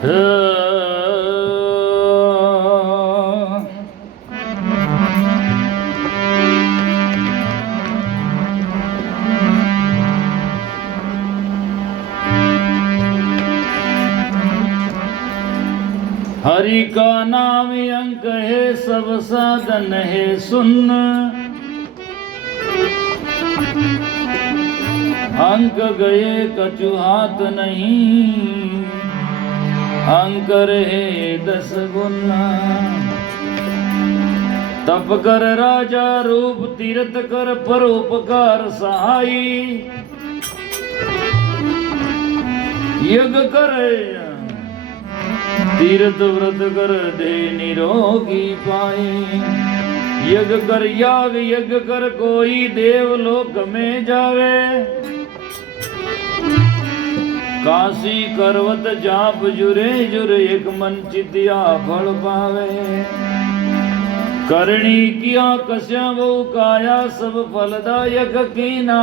हरि का नाम अंक है, सब साधन है सुन। अंक गए कछु हाथ नहीं, अंक रहे 10 गुना। तप कर राजा रूप, तीर्थ कर परोपकार सहाई। यज्ञ करे तीर्थ व्रत कर दे निरोगी पाए। यज्ञ कर याग यज्ञ कर कोई देवलोक में जावे। काशी करवत जाप जुरे जुरे एक मन चितिया फल पावे। करणी किया कश्या वो काया सब फलदायक कीना।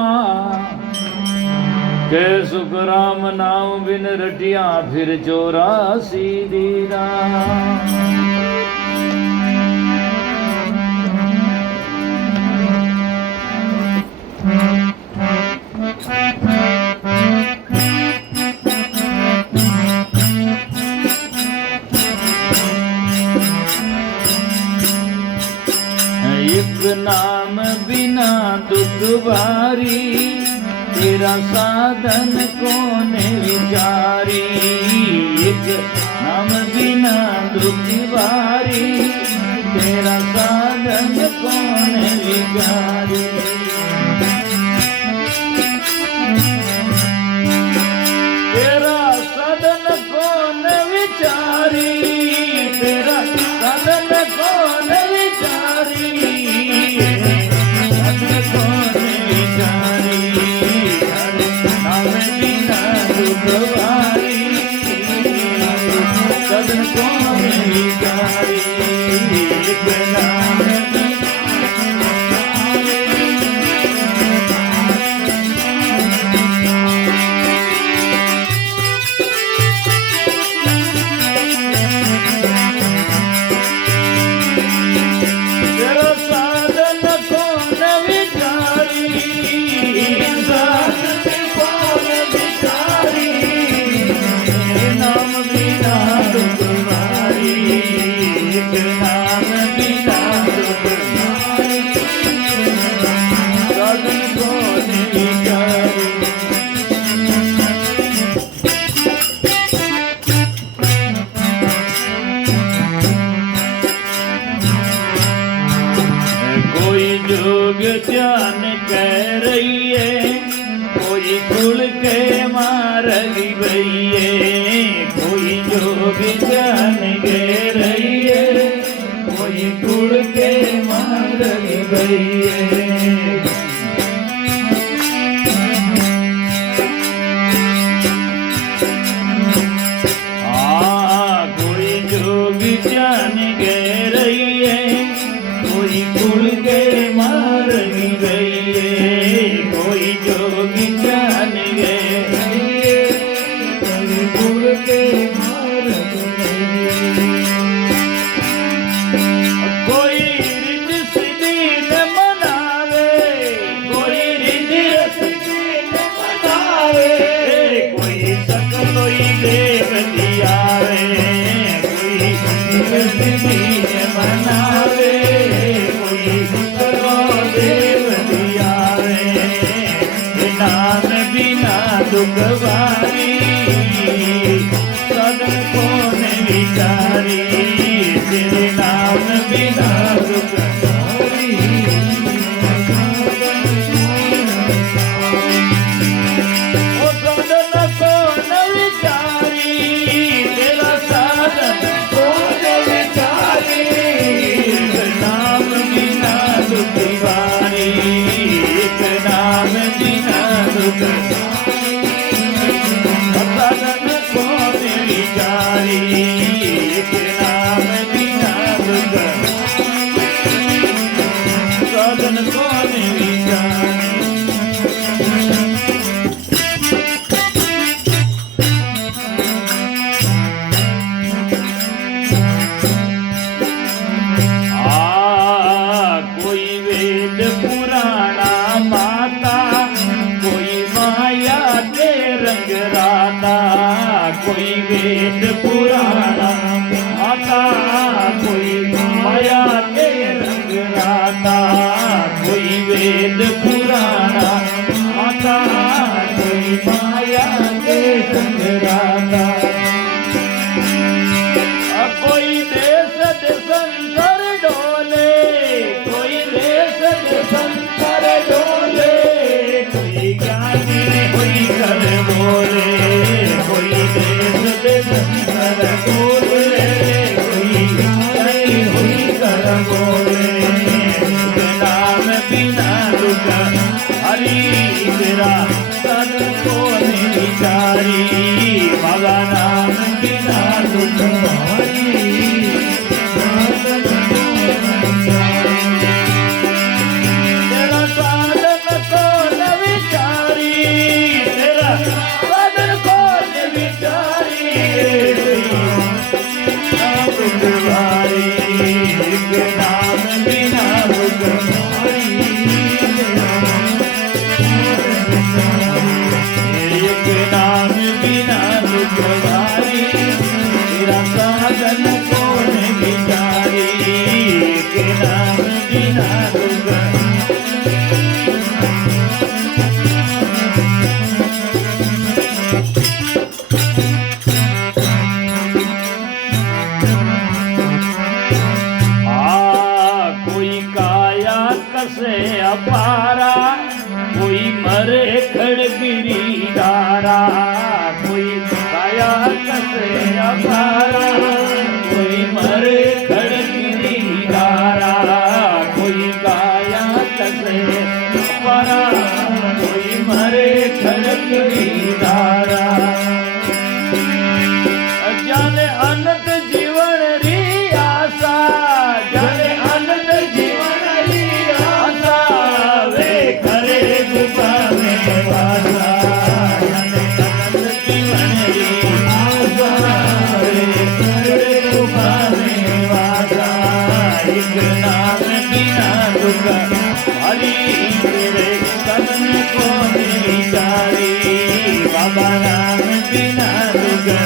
के सुख राम नाम बिन रटिया फिर 84 दीना। एक नाम बिना दुख भारी, तेरा साधन कौन विचारी। एक नाम बिना दुख भारी, तेरा साधन कौन विचारी। तेरा साधन कौन विचारी, तेरा साधन कौन विचारी। साधन कौन विचारी, सदन कौन विचारी। तेरा साधन कौन विचारी, साधन कौन विचारी। नाम बिना दुख भारी, नाम बिना दुख भारी। साधन कौन विचारी। कोई जोग ध्यान कह रही है, कोई खुल के मार गई है। कोई जोग ध्यान कह रही है, कोई खुल के मार गई है। कोई जोग ध्यान कह रही है, कोई खुल के मार गई है। कोई जोग ध्यान कह रही है, कोई खुल के मार गई है। कोई रिद्धि सिद्धि न मनावे, कोई रिद्धि सिद्धि न मनावे। कोई सकलोई देव दियावे, कोई सिद्धि न मनावे। देव दियावे, नाम बिना दुख भारी। सदन कौन विचारी, तेरे नाम बिना दुख भारी। ओ सदन कौन विचारी, तेरा साधन कौन विचारी। नाम बिना दुख भारी, एक नाम बिना दुख भारी। साधन कौन विचारी, एक नाम बिना दुख भारी। साधन कौन विचारी। रंग राता, कोई वेद पुराना आता, कोई माया के रंग राता, कोई वेद पुराना आता, कोई माया के रंग राता। कोई देश देशांतर डोले, कोई देश देशांतर डोले, कोई ज्ञानी हुई कर बोले, कोई देश देशांतर डोले, कोई ज्ञानी हुई कर बोले। नाम बिना रुका हरि तेरा तन को विचारी, मगा नाम बिना रुका अपारा, कोई मरे खड़गिरी डारा, कोई काया कसे अपारा, कोई मरे खड़गिरी डारा, कोई काया कसे अपारा, कोई मरे खड़गिरी डारा। जाने अनंत जीवन री आशा, जाने अनंत जीवन री आशा, वे करे गुफा में वासा, जाने अनंत जीवन री आशा, वे करे गुफा में वासा। एक नाम बिना दुखा हरि तेरे कदम को विचारी, बाबा नाम बिना दुखा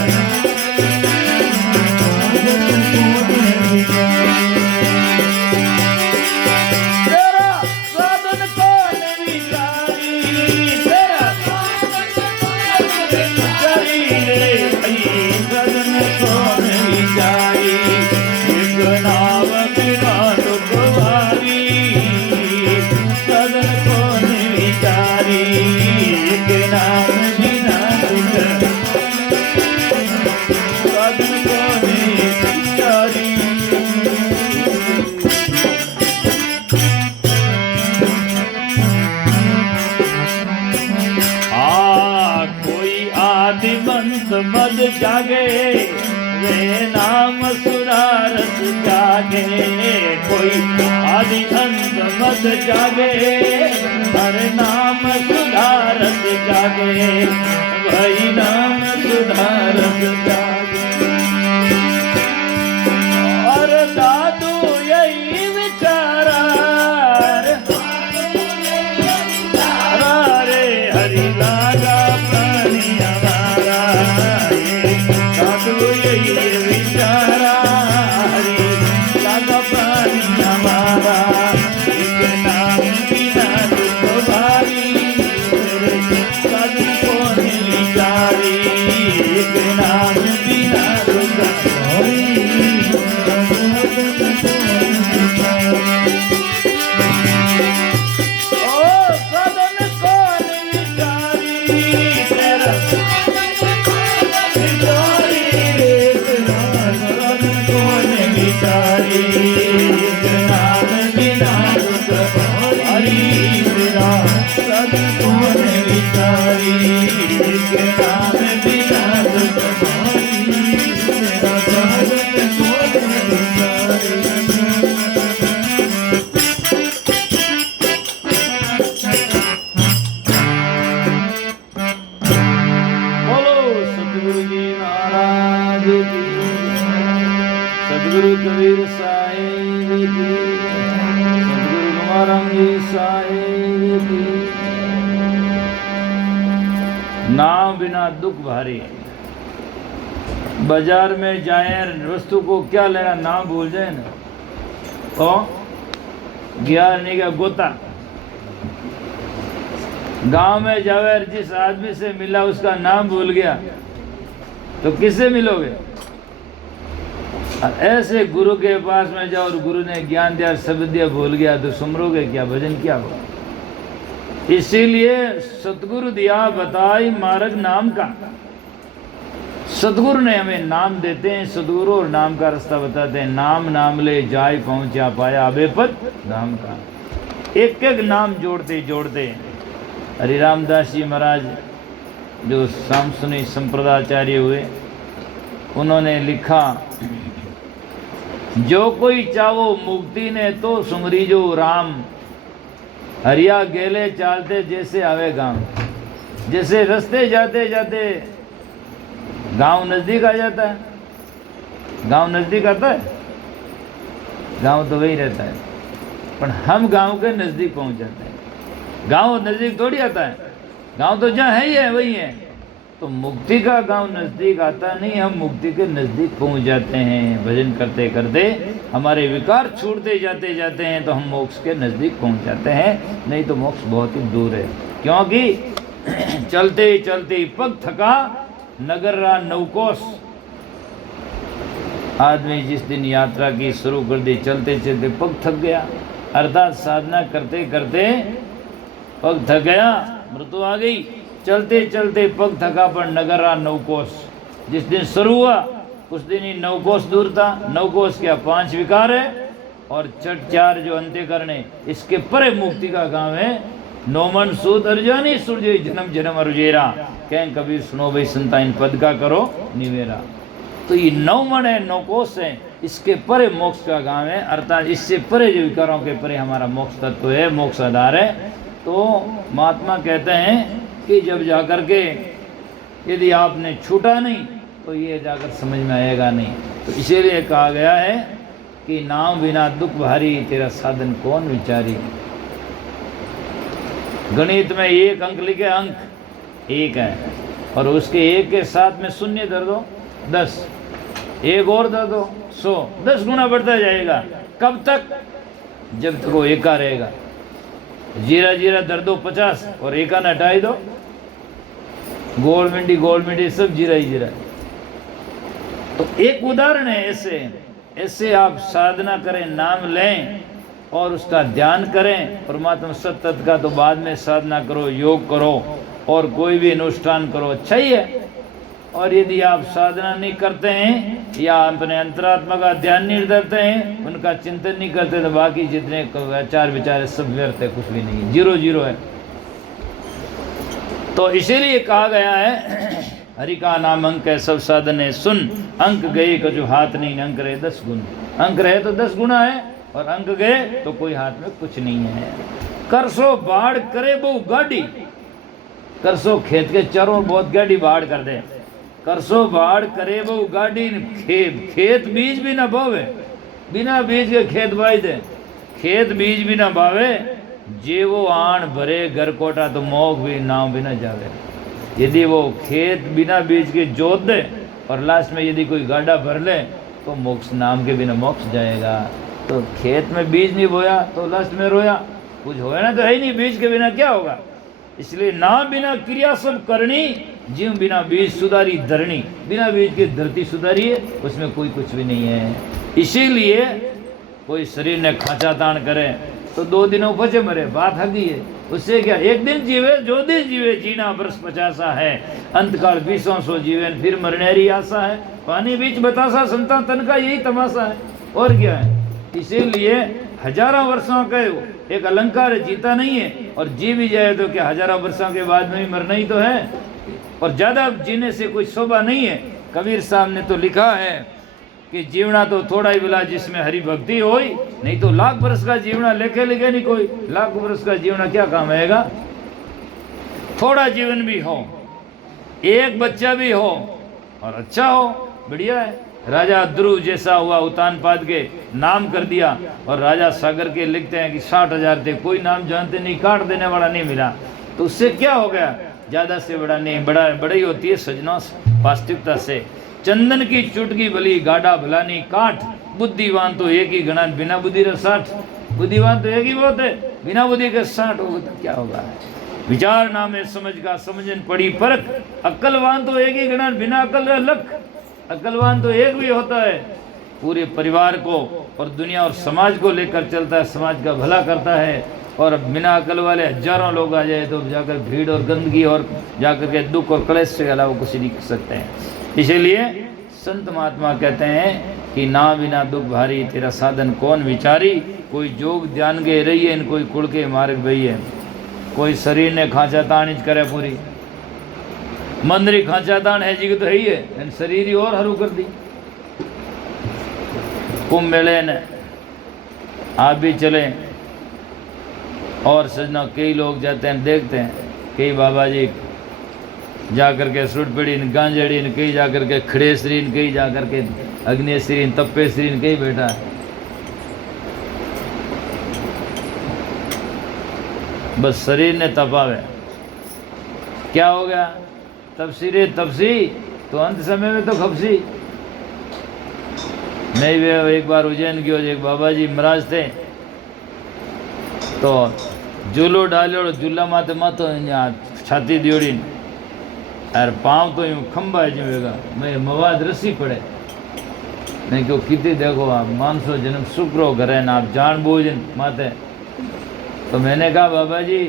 मद जागे, वे नाम सुधारस जागे, कोई आदि अंत मद जागे, हर नाम सुधारस जागे, वही नाम सुधारस जागे। और दादू यही विचारा, रे हरि लागा प्राणी हमारा, साधु यही विचारा, हरि लागा प्राणी हमारा। एक नाम बिना दुख भारी, साधु को विचारी, एक नाम बिना दुख भारी। सदगुरु कबीर साहिब की, सदगुरु कुमाराम जी साहिब की। नाम बिना दुख भारी। बाजार में जाए वस्तु को क्या लेना, नाम भूल जाए ना तो ज्ञानी का गोता। गांव में जावे जिस आदमी से मिला उसका नाम भूल गया तो किससे मिलोगे। ऐसे गुरु के पास में जाओ और गुरु ने ज्ञान दिया, शब्द दिया, भूल गया तो सुमरोगे क्या, भजन क्या होगा। इसीलिए सतगुरु दिया बताई मार्ग नाम का। सतगुरु ने हमें नाम देते हैं, सतगुरु और नाम का रास्ता बताते हैं। नाम नाम ले जाय पहुंचा पाया अबेपद धाम का। एक एक नाम जोड़ते जोड़ते हरि रामदास जी महाराज जो सामसुनी संप्रदाचार्य हुए, उन्होंने लिखा, जो कोई चावो मुक्ति ने तो सुमरी जो राम, हरिया गेले चालते जैसे आवे गांव। जैसे रास्ते जाते जाते गांव नजदीक आ जाता है। गांव नजदीक आता है, गांव तो वही रहता है, पर हम गांव के नजदीक पहुंच जाते हैं। गांव नजदीक थोड़ी आता है, गांव तो जहाँ है ही है वही है। तो मुक्ति का गांव नजदीक आता नहीं, हम मुक्ति के नजदीक पहुंच जाते हैं। भजन करते करते हमारे विकार छूटते जाते जाते हैं तो हम मोक्ष के नजदीक पहुंच जाते हैं। नहीं तो मोक्ष बहुत ही दूर है, क्योंकि चलते चलते पग थका नगर रा नौकोस। आदमी जिस दिन यात्रा की शुरू कर दी, चलते चलते पग थक गया, अर्थात साधना करते करते पग थक गया, मृत्यु आ गई। चलते चलते पग थका पर नगर रा नौकोस। जिस दिन शुरू हुआ उस दिन ही नौकोस दूर था। नौकोस क्या 5 विकार है और चट 4 जो अंत्यकरण है, इसके परे मुक्ति का गांव है। नौमन सूद अर्जानी सूर्य जन्म जन्म अरुजेरा, कहें कबीर सुनो भाई संता इन पद का करो निवेरा। तो ये 9 मन है, 9 कोस है, इसके परे मोक्ष का गांव है। अर्थात इससे परे जो विकारों के परे हमारा मोक्ष तत्व है, मोक्ष आधार है। तो महात्मा कहते हैं कि जब जाकर के यदि आपने छूटा नहीं तो ये जाकर समझ में आएगा नहीं। तो इसीलिए कहा गया है कि नाम बिना दुख भारी, तेरा साधन कौन विचारी। गणित में 1 अंक लिखे, अंक 1 है और उसके 1 के साथ में शून्य धर दो 10, 1 और धर दो 100, 10 गुना बढ़ता जाएगा। कब तक? जब तक वो एका रहेगा। जीरा जीरा धर दो 50 और एका न हटाई दो, गोल मिंडी सब जीरा ही जीरा। तो एक उदाहरण है। ऐसे आप साधना करें, नाम लें और उसका ध्यान करें। परमात्मा सत्य का तो बाद में साधना करो, योग करो और कोई भी अनुष्ठान करो, अच्छा ही है। और यदि आप साधना नहीं करते हैं या अपने अंतरात्मा का ध्यान नहीं करते हैं, उनका चिंतन नहीं करते, तो बाकी जितने आचार विचार सब व्यर्थ है, कुछ भी नहीं है, 0 है। तो इसीलिए कहा गया है हरि का नाम अंक है, सब साधन है सुन। अंक गए का जो हाथ नहीं, अंक रहे 10 गुण। अंक रहे तो 10 गुना है और अंक गए तो कोई हाथ में कुछ नहीं है। करसो बाढ़ करे बहु गाड़ी, करसो खेत के चारों बहुत गाड़ी बाढ़ कर दे। करसो बाढ़ करे बहु गाड़ी, खेत बीज भी ना बोवे, बिना बीज के खेत बाई दे। खेत बीज भी ना बावे, जे वो आण भरे घर कोटा तो मोख भी नाव भी ना जावे। यदि वो खेत बिना बीज के जोत दे और लास्ट में यदि कोई गाड़ा भर ले तो मोक्ष नाम के बिना मोक्ष जाएगा। तो खेत में बीज नहीं बोया तो लास्ट में रोया, कुछ होया ना तो है ही नहीं, बीज के बिना क्या होगा। इसलिए नाम बिना क्रिया सब करनी, जीव बिना बीज सुधारी धरनी। बिना बीज की धरती सुधारी है, उसमें कोई कुछ भी नहीं है। इसीलिए कोई शरीर ने खांचा तान करे तो 2 दिनों बचे मरे, बात हगी है। उससे क्या, एक दिन जीवे जो दिन जीवे, जीना वर्ष 50 है। अंतकाल 20 जीवे, फिर मरनेरी आशा है। पानी बीच बतासा संता तन का यही तमाशा है, और क्या है। इसीलिए हजारों वर्षों का एक अलंकार है, जीता नहीं है। और जी भी जाए तो क्या हजारों वर्षों के बाद में भी मरना ही तो है। और ज़्यादा जीने से कोई शोभा नहीं है। कबीर साहब ने तो लिखा है कि जीवना तो थोड़ा ही बोला जिसमें हरि भक्ति होई, नहीं तो 1,00,000 वर्ष का जीवना लेके लिखे नहीं कोई। 1,00,000 वर्ष का जीवना क्या काम आएगा। थोड़ा जीवन भी हो, एक बच्चा भी हो और अच्छा हो, बढ़िया है। राजा ध्रुव जैसा हुआ, उतानपाद के नाम कर दिया। और राजा सागर के लिखते हैं कि 60,000 थे, कोई नाम जानते नहीं, काट देने वाला नहीं मिला। तो उससे क्या हो गया, ज़्यादा से बड़ा नहीं, बड़ी होती है सजनों वास्तविकता से। चंदन की चुटकी भली गाढ़ा भला नहीं काठ, बुद्धिवान तो एक ही गणा बिना बुद्धि रे 60। बुद्धिवान तो एक ही बहुत है, बिना बुद्धि के 60 होगा तो क्या होगा। विचार नामे समझ का समझन पड़ी परख, अक्लवान तो एक ही गणा बिना अकल रे लख। अक्लवान तो एक भी होता है, पूरे परिवार को और दुनिया और समाज को लेकर चलता है, समाज का भला करता है। और बिना अकल वाले हजारों लोग आ जाए तो जाकर भीड़ और गंदगी और जाकर के दुख और क्लेश से अलावा कुछ नहीं कर सकते हैं। इसीलिए संत महात्मा कहते हैं कि ना बिना दुख भारी तेरा साधन कौन विचारी। कोई जोग ध्यान के रही है, कोई कुड़ के मार्ग बही है। कोई शरीर ने खांचा तानिज करे पूरी मंदरी खांचा तान है जी तो है ही है, शरीर ही और हरू कर दी। कुंभ मेले ने आप भी चले और सजना कई लोग जाते हैं, देखते हैं कई बाबा जी जाकर के सुटपड़ी गांजड़ी कई जाकर के खड़ेश्री कई जाकर के अग्नेश्री तप्पेश्री कई बैठा है। बस शरीर ने तपावे, क्या हो गया तपसी तपसी तो अंत समय में तो खपसी। मैं भी एक बार उज्जैन की एक बाबा जी महाराज थे तो झूलो डालो झूला माथे माथो छाती दियोड़ी अरे पाँव तो यूँ खंबा है जिमेगा मैं मवाद रसी पड़े। मैं क्यों कितनी देखो आप मानसो जन्म शुक्रो घरे ना आप जान बूझन माथे। तो मैंने कहा बाबा जी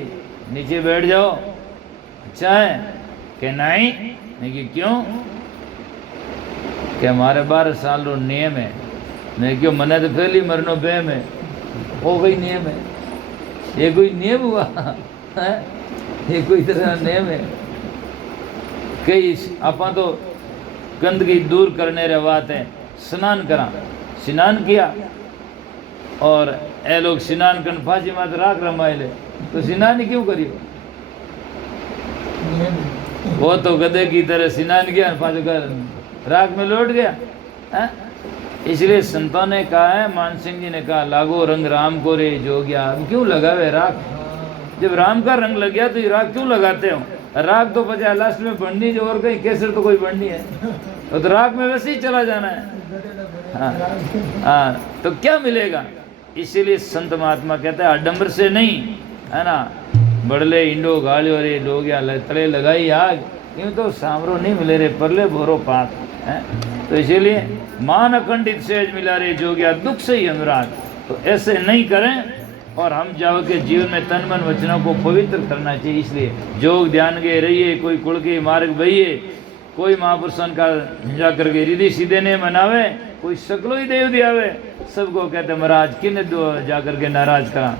नीचे बैठ जाओ। अच्छा है कि नहीं? मैं कि क्यों? कि हमारे 12 साल रो नियम है। मैं क्यों मने तो पहली मरनो बेम है वो वही नियम है। ये कोई नियम हुआ है? ये कोई तरह नियम है? कई आपा तो गंदगी दूर करने रे बात है। स्नान करा, स्नान किया और ए लोग स्नान कर फांसी मात राख रमाइले तो स्नान ही क्यों करियो? वो तो गधे की तरह स्नान किया फांसी कर राख में लौट गया है? इसलिए संतों ने कहा है, मान सिंह जी ने कहा लागो रंग राम को रे जोगिया। अब क्यों लगावे राख? जब राम का रंग लग गया तो ये राख क्यों लगाते हो? राख तो बचा लास्ट में बढ़नी जो और कहीं केसर तो कोई बढ़नी है तो राख में वैसे ही चला जाना है। हाँ तो क्या मिलेगा? इसीलिए संत महात्मा कहते हैं आडंबर से नहीं है ना, बड़ले इंडो गालियो रे लोगिया तले लगाई आग, यूँ तो सामरो नहीं मिले रे परले भोरो पाक है। तो इसीलिए मान अखंडित सेज मिला रे जोगिया दुख से ही अनुराग। तो ऐसे नहीं करें और हम जाओ के जीवन में तन मन वचनों को पवित्र करना चाहिए। इसलिए जोग ध्यान के रहिए, कोई कुल के मार्ग बहिए, कोई महापुरुषों का जाकर के रिधि सीधे ने मनावे, कोई सकलो ही देव दियावे। सबको कहते महाराज किन जाकर के नाराज करा।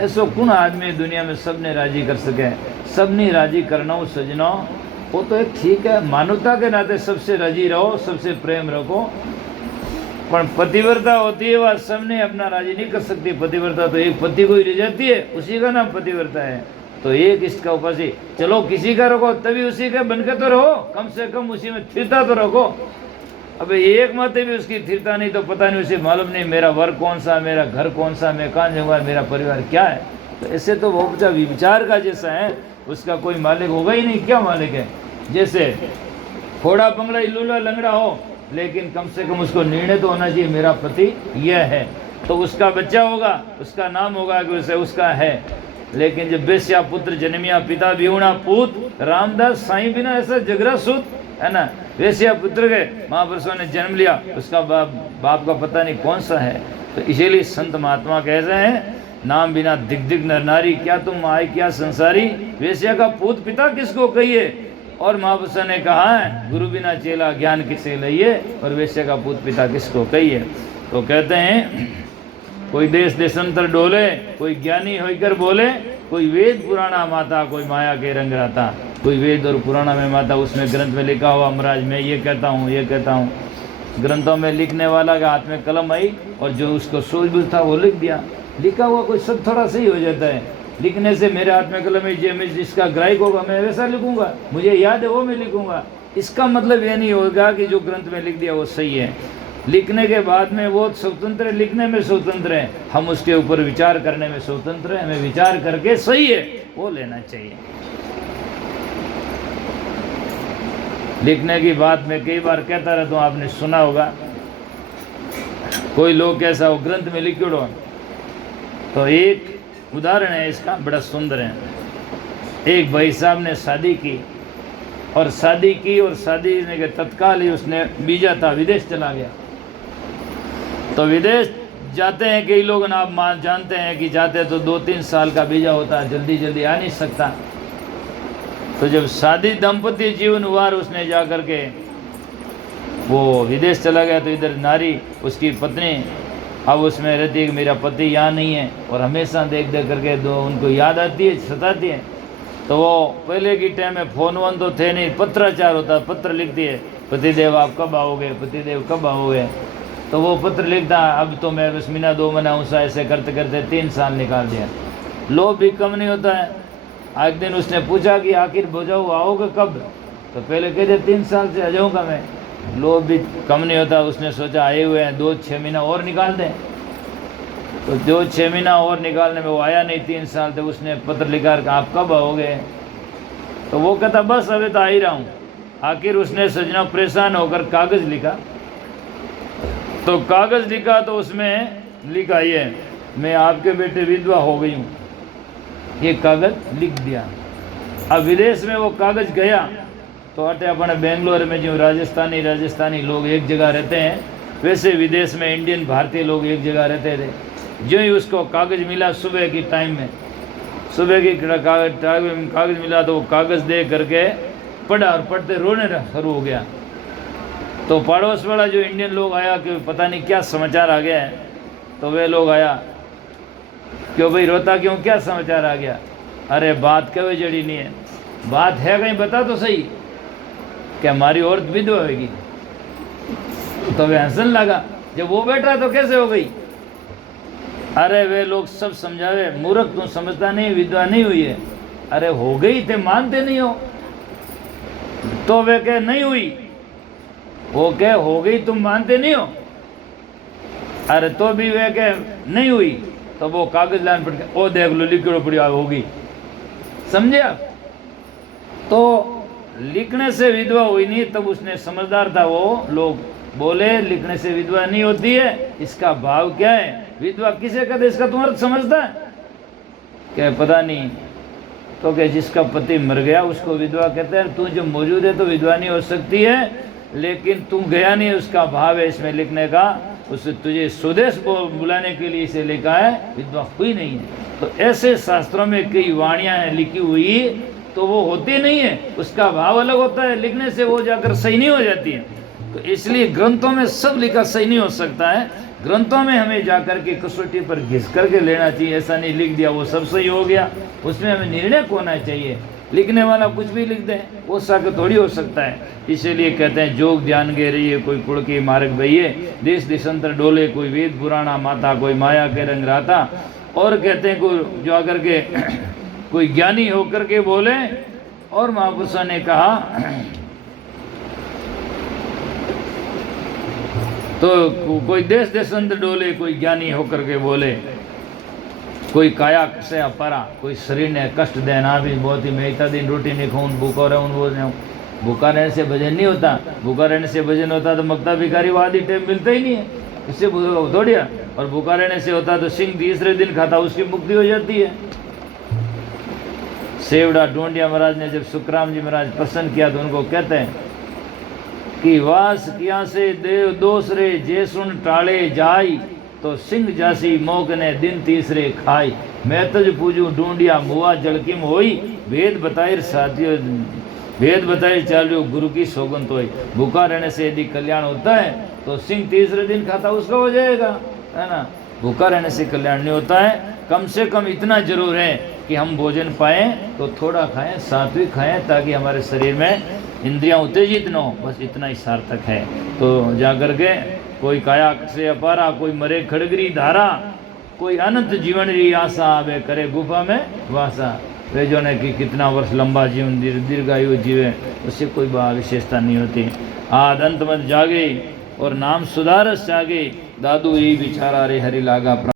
ऐसो कौन आदमी दुनिया में सबने राजी कर सके? सबने राजी करना सजनो वो तो एक ठीक है, मानवता के नाते सबसे राजी रहो, सबसे प्रेम रखो। पर पतिव्रता होती है वह सबने अपना राजी नहीं कर सकती। पतिव्रता तो एक पति को ही रह जाती है, उसी का नाम पतिव्रता है। तो एक इसका उपासी चलो किसी का रखो तभी उसी का बनकर तो रहो, कम से कम उसी में स्थिरता तो रखो। अब एक माते भी उसकी स्थिरता नहीं तो पता नहीं उसे मालूम नहीं मेरा वर्ग कौन सा, मेरा घर कौन सा, मैं कहाँ जाऊँगा, मेरा परिवार क्या है। तो ऐसे तो वो बच्चा विचार का जैसा है उसका कोई मालिक होगा ही नहीं। क्या मालिक है? जैसे फोड़ा पंगड़ा इल्लूला लंगड़ा हो लेकिन कम से कम उसको निर्णय तो होना चाहिए मेरा पति यह है, तो उसका बच्चा होगा, उसका नाम होगा कि उसे उसका है। लेकिन जब बेस्या पुत्र जन्मिया पिता बिहुणा पूत, रामदास साईं बिना ऐसा जगरा सूत है ना। वेश्या पुत्र के महापुरुषों ने जन्म लिया, उसका बाप का पता नहीं कौन सा है। तो इसीलिए संत महात्मा कह रहे हैं नाम बिना दिग दिग नर नारी, क्या तुम आए क्या संसारी। वेश्या का पूत पिता किसको कहिए? और महापुरुषों ने कहा है गुरु बिना चेला ज्ञान किसे लइए, और वेश्या का पूत पिता किसको कहिए। तो कहते हैं कोई देश देशांतर डोले, कोई ज्ञानी होकर बोले, कोई वेद पुराना माता, कोई माया के रंग रहता। कोई वेद और पुराना में माता, उसमें ग्रंथ में लिखा हुआ महाराज मैं ये कहता हूँ ये कहता हूँ। ग्रंथों में लिखने वाला के हाथ में कलम आई और जो उसको सूझबूझ था वो लिख दिया। लिखा हुआ कोई सब थोड़ा सही हो जाता है। लिखने से मेरे हाथ में कलम है, जो मैं जिसका ग्राहक होगा मैं वैसा लिखूंगा, मुझे याद है वो मैं लिखूंगा। इसका मतलब ये नहीं होगा कि जो ग्रंथ में लिख दिया वो सही है। लिखने के बाद में वो स्वतंत्र है, लिखने में स्वतंत्र है, हम उसके ऊपर विचार करने में स्वतंत्र है। हमें विचार करके सही है वो लेना चाहिए। लिखने की बात मैं कई बार कहता रहता हूँ, आपने सुना होगा, कोई लोग कैसा वो ग्रंथ में लिखियोड़ो। तो एक उदाहरण है इसका, बड़ा सुंदर है। एक भाई साहब ने शादी की और शादी के तत्काल ही उसने वीजा था, विदेश चला गया। तो विदेश जाते हैं कई लोग ना, आप जानते हैं कि जाते तो 2-3 साल का वीजा होता है, जल्दी जल्दी आ नहीं सकता। तो जब शादी दंपति जीवन हुआ, उसने जा कर के वो विदेश चला गया, तो इधर नारी उसकी पत्नी अब उसमें रहती है कि मेरा पति यहाँ नहीं है, और हमेशा देख देख करके उनको याद आती है, सताती है। तो वो पहले की टाइम में फ़ोन वोन तो थे नहीं, पत्राचार होता, पत्र लिखती है, पतिदेव आप कब आओगे, पतिदेव कब आओगे। तो वो पत्र लिखता, अब तो मैं बस महीना 2 महीना ऊँचा ऐसे करते करते 3 साल निकाल दिया। लोभ भी कम नहीं होता है। आज दिन उसने पूछा कि आखिर भोजाऊ आओगे कब, तो पहले कहते 3 साल से आ जाऊँगा मैं। लोभ भी कम नहीं होता। उसने सोचा आए हुए हैं 2-6 महीना और निकाल दें, तो 2-6 महीना और निकालने में वो आया नहीं, 3 साल तक उसने पत्र लिखा कि आप कब आओगे। तो वो कहता बस अभी तो आ ही रहा हूँ। आखिर उसने सजना परेशान होकर कागज़ लिखा। तो कागज़ लिखा तो उसमें लिखा ये, मैं आपके बेटे विधवा हो गई हूँ, ये कागज़ लिख दिया। अब विदेश में वो कागज़ गया तो अटे अपने बेंगलोर में जो राजस्थानी लोग एक जगह रहते हैं, वैसे विदेश में इंडियन भारतीय लोग एक जगह रहते थे। जो ही उसको कागज़ मिला सुबह की टाइम में, सुबह की कागज़ मिला तो वो कागज़ दे करके पढ़ा और पढ़ते रोने शुरू हो गया। तो पड़ोस वाला जो इंडियन लोग आया कि पता नहीं क्या समाचार आ गया है, तो वे लोग आया, क्यों भाई रोता क्यों, क्या समाचार आ गया। अरे बात कभी जड़ी नहीं है, बात है कहीं बता तो सही, क्या हमारी औरत विधवा होगी। तो वे हंसने लगा, जब वो बैठ रहा तो कैसे हो गई। अरे वे लोग सब समझावे, मूर्ख तू समझता नहीं, विधवा नहीं हुई है। अरे हो गई थे, मानते नहीं हो। तो वे कहे नहीं हुई, वो कहे हो गई, तुम मानते नहीं हो। अरे तो भी वे कहे नहीं हुई। तो वो कागज लाइन पड़ के ओ देख लो लिखो पड़ी होगी, समझे आप। तो लिखने से विधवा हुई नहीं, तब उसने समझदार था वो लोग बोले लिखने से विधवा नहीं होती है, इसका भाव क्या है, विधवा किसे कहते, इसका तुम अर्थ समझता है क्या, पता नहीं। तो क्या जिसका पति मर गया उसको विधवा कहते हैं, तू जो मौजूद है तो विधवा नहीं हो सकती है, लेकिन तू गया नहीं, उसका भाव है इसमें लिखने का। उसे तुझे स्वदेश बुलाने के लिए इसे लिखा है, विधवा हुई नहीं है। तो ऐसे शास्त्रों में कई वाणियाँ हैं लिखी हुई, तो वो होती नहीं है, उसका भाव अलग होता है, लिखने से वो जाकर सही नहीं हो जाती है। तो इसलिए ग्रंथों में सब लिखा सही नहीं हो सकता है। ग्रंथों में हमें जाकर के कसौटी पर घिस करके लेना चाहिए, ऐसा नहीं लिख दिया वो सब सही हो गया, उसमें हमें निर्णय होना चाहिए। लिखने वाला कुछ भी लिख दे वो साक थोड़ी हो सकता है। इसीलिए कहते हैं जोग ध्यान गे रहिए, कोई कुड़ के मार्ग बहिए, देश दिशंतर डोले, कोई वेद पुराना माता, कोई माया के रंग राता। और कहते हैं कोई जो आकर के कोई ज्ञानी होकर के बोले। और महापुरुषों ने कहा तो कोई देश देशांतर डोले, कोई ज्ञानी होकर के बोले, कोई काया से अपरा, कोई शरीर ने कष्ट देना भी बहुत ही, मैं इतना दिन रोटी नहीं खाऊं, भूखा रहूं, वो रहूं। भूखा रहने से भजन नहीं होता, भूखा रहने से भजन होता तो मक्ता भिखारी वो आदि टाइम मिलता ही नहीं है, इससे थोड़िया। और भूखा रहने से होता तो सिंह तीसरे दिन खाता, उसकी मुक्ति हो जाती है। सेवड़ा ढूंढिया महाराज ने जब सुखराम जी महाराज प्रसन्न किया तो उनको कहते हैं कि वास किया से देव दोष रे, जे सुन टाले जाई, तो सिंह जासी मोक ने दिन तीसरे खाई। मैं तज पूजू ढूंढिया मुआ जड़किम होई, भेद बताए साथियों, भेद बताए चालियो गुरु की सौगंध होई। भूखा रहने से यदि कल्याण होता है तो सिंह तीसरे दिन खाता उसका हो जाएगा, है ना। भूखा रहने से कल्याण नहीं होता है। कम से कम इतना जरूर है कि हम भोजन पाएं तो थोड़ा खाएं, सात्विक खाएं, ताकि हमारे शरीर में इंद्रियां उत्तेजित न हो, बस इतना ही सार्थक है। तो जाकर के कोई काया से अपारा, कोई मरे खड़गरी धारा, कोई अनंत जीवन री आशा, वे करे गुफा में वासा। वे जो ने कि कितना वर्ष लंबा जीवन दीर्घायु जीवे, उससे कोई विशेषता नहीं होती। आद अंत मत जागे और नाम सुधारस जागे, दादू यही विचारा रे हरि लागा।